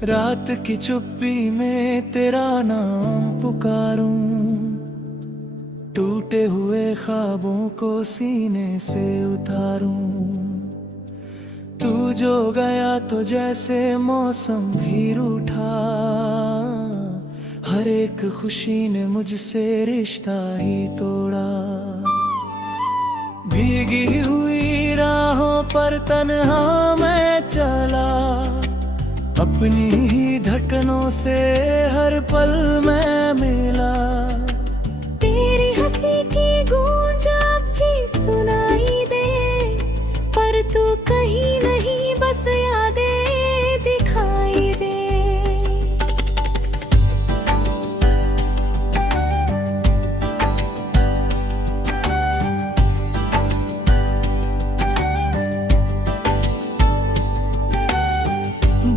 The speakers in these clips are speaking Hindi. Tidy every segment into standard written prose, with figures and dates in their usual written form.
रात की चुप्पी में तेरा नाम पुकारूं, टूटे हुए ख्वाबों को सीने से उतारूं। तू जो गया तो जैसे मौसम भी रूठा, हर एक खुशी ने मुझसे रिश्ता ही तोड़ा। भीगी हुई राहों पर तन्हा मैं चला, अपनी ही धड़कनों से हर पल मैं मिला। तेरी हंसी की गूंज अब भी सुनाई दे, पर तू कहीं नहीं, बस यादें दिखाई दे।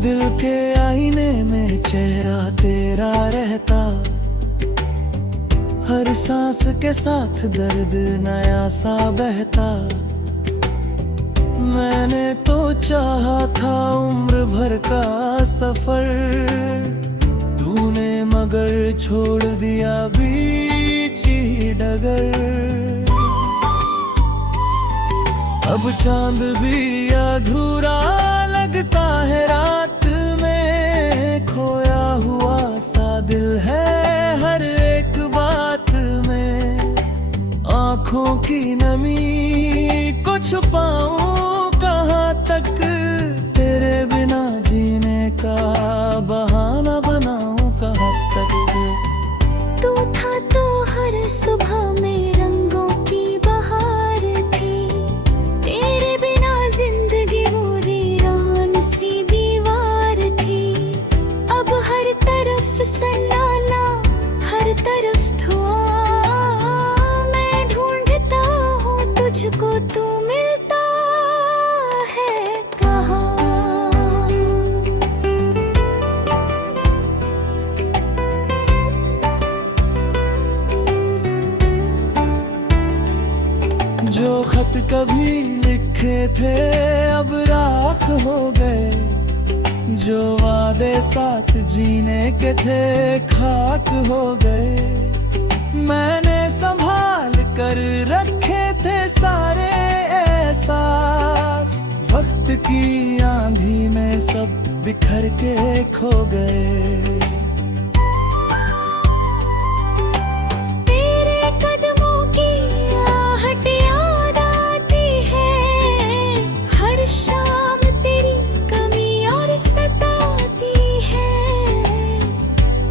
दिल के आईने में चेहरा तेरा रहता, हर सांस के साथ दर्द नया सा बहता। मैंने तो चाहा था उम्र भर का सफर, तूने मगर छोड़ दिया बीच ही डगर। अब चांद भी अधूरा लगता है रात में, खोया हुआ सा दिल है हर एक बात में। आँखों की नमी को छुपाऊं कहाँ तक, तेरे बिना जीने का बहाना बनाऊं कहाँ तक। तू था तो हर सुबह में रंगों की बहार थी, तेरे बिना जिंदगी वीरान सी दीवार थी। अब हर तरफ सन्नाटा, हर तरफ धुआं, मैं ढूंढता हूँ तुझको, तू मिलता है कहाँ। जो खत कभी लिखे थे अब राख हो गए, जो वादे साथ जीने के थे खाक हो गए। मैंने संभाल कर रखे थे सारे एहसास, वक्त की आंधी में सब बिखर के खो गए।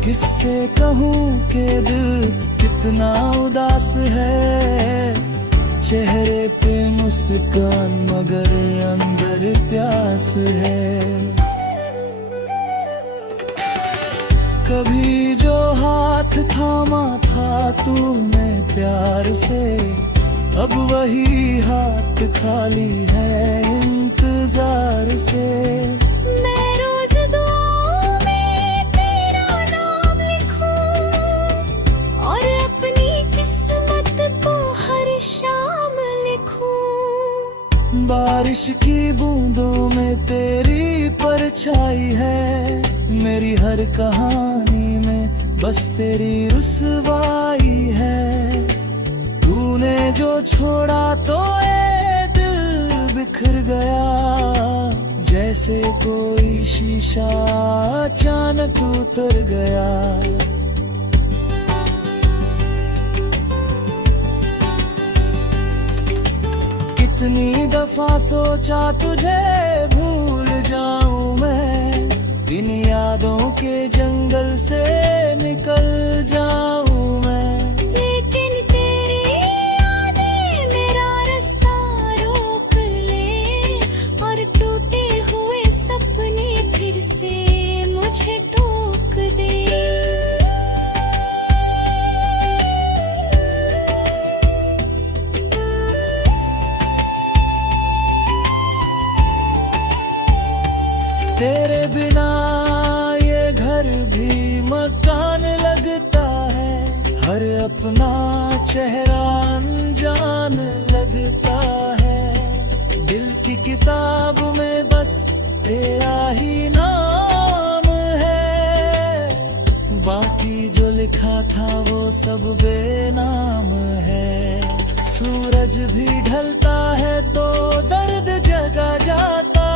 किससे कहूँ कि दिल कितना उदास है, चेहरे पे मुस्कान मगर अंदर प्यास है। कभी जो हाथ थामा था तूने प्यार से, अब वही हाथ खाली है इंतजार से। बारिश की बूंदों में तेरी परछाई है, मेरी हर कहानी में बस तेरी रुसवाई है। तूने जो छोड़ा तो ये दिल बिखर गया, जैसे कोई शीशा अचानक उतर गया। कितनी दफा सोचा तुझे भूल जाऊं मैं, इन यादों के जंगल से निकल जाऊं मैं। लेकिन तेरी यादें मेरा रास्ता रोक ले, और टूटे हुए सपने फिर से मुझे टोक दे। तेरे बिना ये घर भी मकान लगता है, हर अपना चेहरा अनजान लगता है। दिल की किताब में बस तेरा ही नाम था वो सब बेनाम है। सूरज भी ढलता है तो दर्द जगा जाता,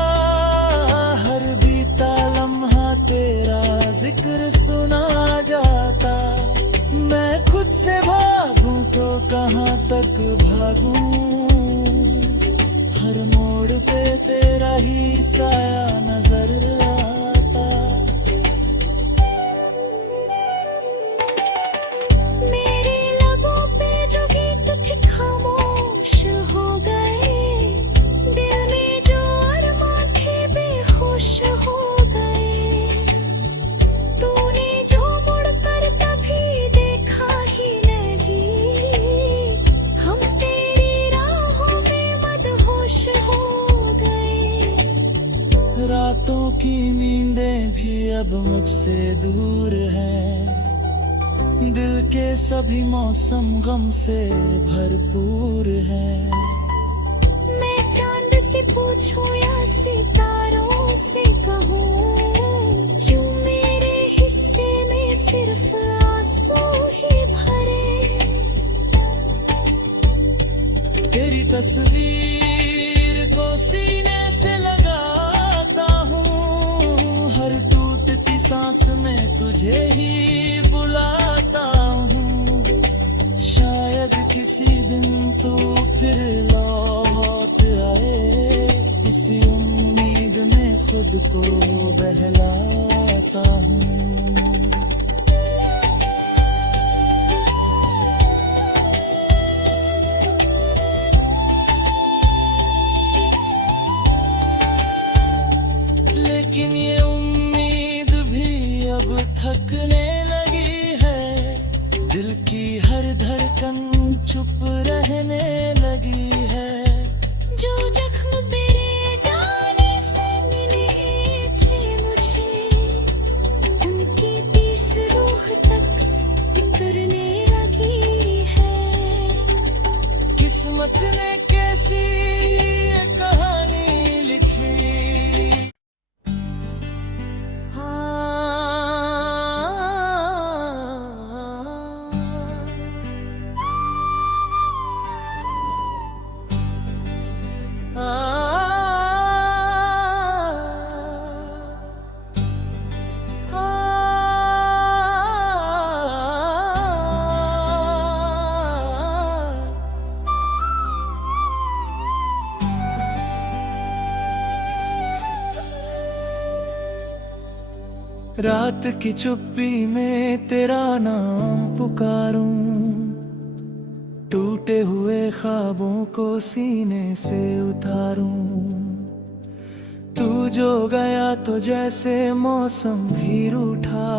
हर बीता लम्हा तेरा जिक्र सुना जाता। मैं खुद से भागूं तो कहाँ तक भागूं, हर मोड़ पे तेरा ही साया नजर आता। मेरे लबों पे जो गीत थे खामोश हो गए, दिल में जो अरमां थे बेहोश हो गए। तूने जो मुड़कर कभी देखा ही नहीं, हम तेरी राहों में मदहोश हो गए। रातों की नींदें भी अब मुझसे दूर हैं, दिल के सभी मौसम गम से भरपूर हैं। मैं चांद से पूछूं या सितारों से कहूं, क्यों मेरे हिस्से में सिर्फ आंसू ही भरे। तेरी तस्वीर को सीने से लगाता हूँ, हर टूटती सांस में तुझे ही बुलाता हूँ। शायद किसी दिन तू फिर लौट आए, इसी उम्मीद में खुद को बहलाता हूँ। लेकिन ये उम्मीद भी अब थकने लगी है, दिल की हर धड़कन चुप रहने लगी है। जो जख्म मेरे जाने से मिले थे मुझे, उनकी तीस रूह तक उतरने लगी है। किस्मत ने कैसी ये कहानी लिखी, रात की चुप्पी में तेरा नाम पुकारूं, टूटे हुए ख्वाबों को सीने से उतारूं। तू जो गया तो जैसे मौसम भी रूठा,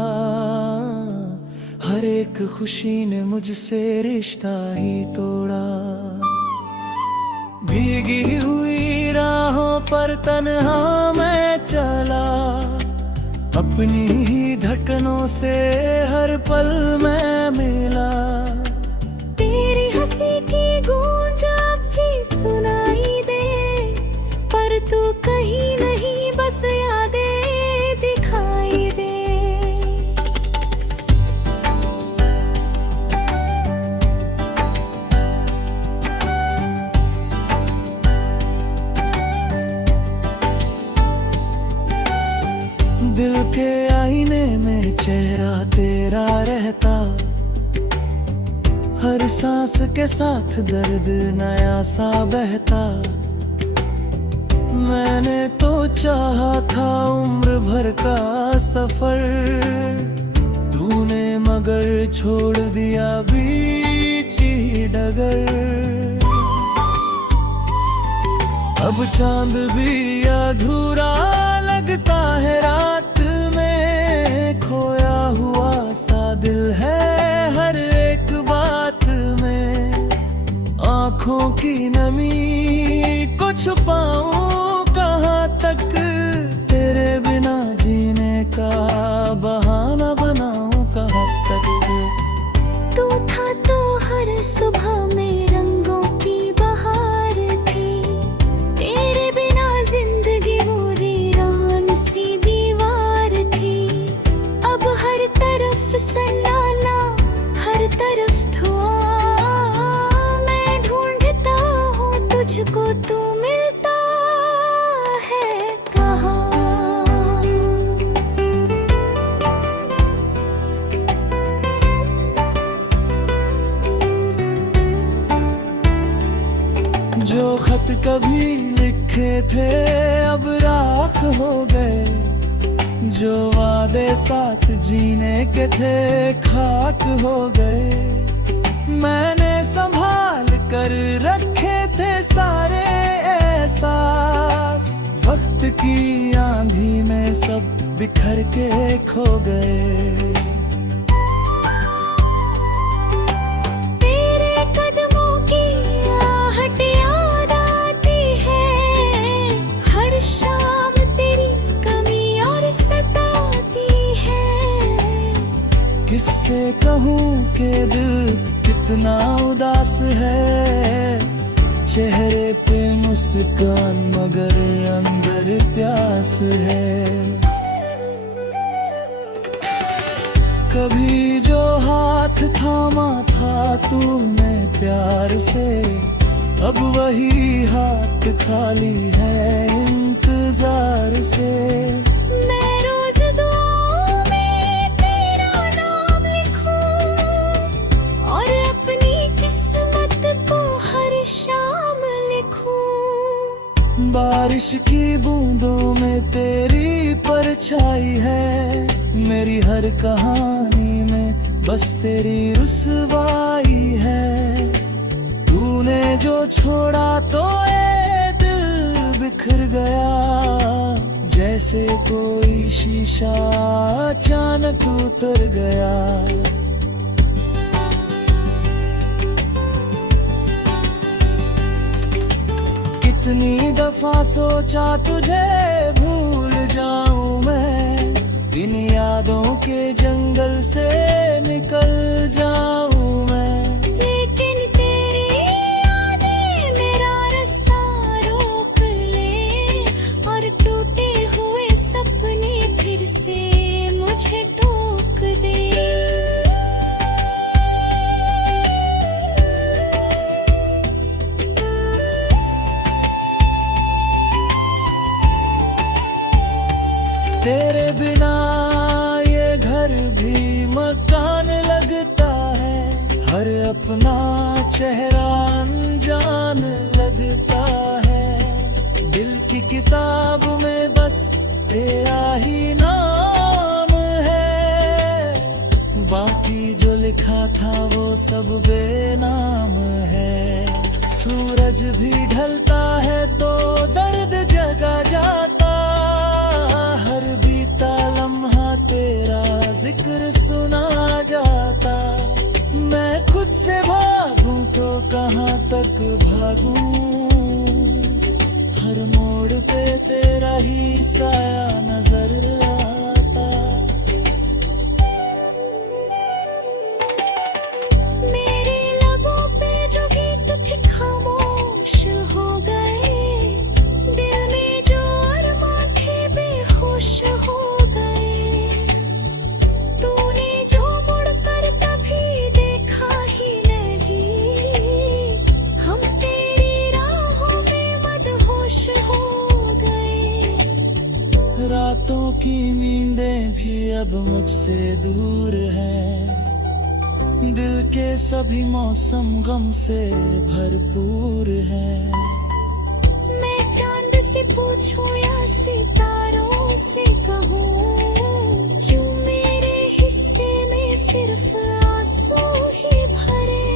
हर एक खुशी ने मुझसे रिश्ता ही तोड़ा। भीगी हुई राहों पर तन्हा मैं चला, अपनी ही धड़कनों से हर पल मैं मिला। तेरी हंसी की गूंज अब भी सुनाई दे, पर तू कहीं नहीं बस यादें दिखाई दे। दिल के आईने में चेहरा तेरा रहता, हर सांस के साथ दर्द नया सा बहता। मैंने तो चाहा था उम्र भर का सफर, तूने मगर छोड़ दिया बीच ही डगर। अब चांद भी अधूरा लगता है रात में, खोया हुआ सा दिल है हर एक बात में। आँखों की नमी को छुपाऊं कहाँ तक, तेरे बिना जीने का बहाना बनाऊं कहाँ तक। तू था तो हर सुबह में रंगों की बहार थी, तेरे बिना जिंदगी वो वीरान सी दीवार थी। अब हर तरफ सन्नाटा कभी लिखे थे अब राख हो गए, जो वादे साथ जीने के थे खाक हो गए। मैंने संभाल कर रखे थे सारे एहसास, वक्त की आंधी में सब बिखर के खो गए। तेरे कदमों की आहट याद आती है, हर शाम तेरी कमी और सताती है। किससे कहूँ कि दिल कितना उदास है, चेहरे पे मुस्कान मगर अंदर प्यास है। कभी जो हाथ थामा था तूने प्यार से, अब वही हाथ खाली है इंतजार से। मैं रोज दुआओं में तेरा नाम लिखूं और अपनी किस्मत को हर शाम लिखूं। बारिश की बूंदों में तेरी परछाई है, मेरी हर कहानी में बस तेरी रुसवाई है। तूने जो छोड़ा तो ये दिल बिखर गया, जैसे कोई शीशा अचानक उतर गया। कितनी दफा सोचा तुझे भूल जाऊं मैं, इन यादों के जंगल से निकल जाऊं मैं। लेकिन तेरी यादें मेरा रास्ता रोक ले और टूटे हुए सपने फिर से मुझे टोक दे। तेरे बिना ये घर भी मकान लगता है, हर अपना चेहरा अनजान लगता है। दिल की किताब में बस तेरा ही नाम है, बाकी जो लिखा था वो सब बेनाम है। सूरज भी ढलता है तो दर्द जगा जाता, हर बीता लम्हा तेरा जिक्र सुना जाता। मैं खुद से भागूं तो कहाँ तक भागूं, हर मोड़ पे तेरा ही साया नजर आता। मेरे लबों पे जो गीत थे खामोश हो गए, दिल में जो अरमान थे बेहोश हो गए। तूने जो मुड़कर कभी देखा ही नहीं, हम तेरी राहों में मदहोश हो गए। रातों की नींदें भी अब मुझसे दूर हैं, दिल के सभी मौसम गम से भरपूर हैं। मैं चांद से पूछूं या सितारों से कहूं, क्यों मेरे हिस्से में सिर्फ आंसू ही भरे।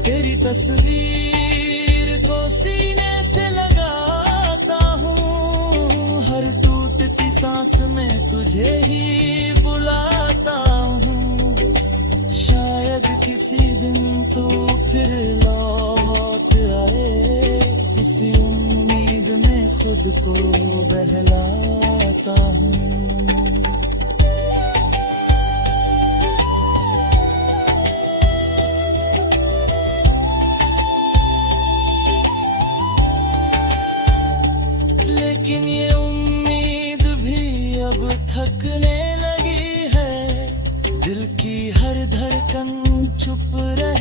तेरी तस्वीर को सीने से लगाता हूँ, हर टूटती सांस में तुझे ही बुलाता हूँ। शायद किसी दिन तू फिर लौट आए, इसी उम्मीद में खुद को बहलाता हूँ। लेकिन ये उम्मीद भी अब थकने लगी है, दिल की हर धड़कन चुप रह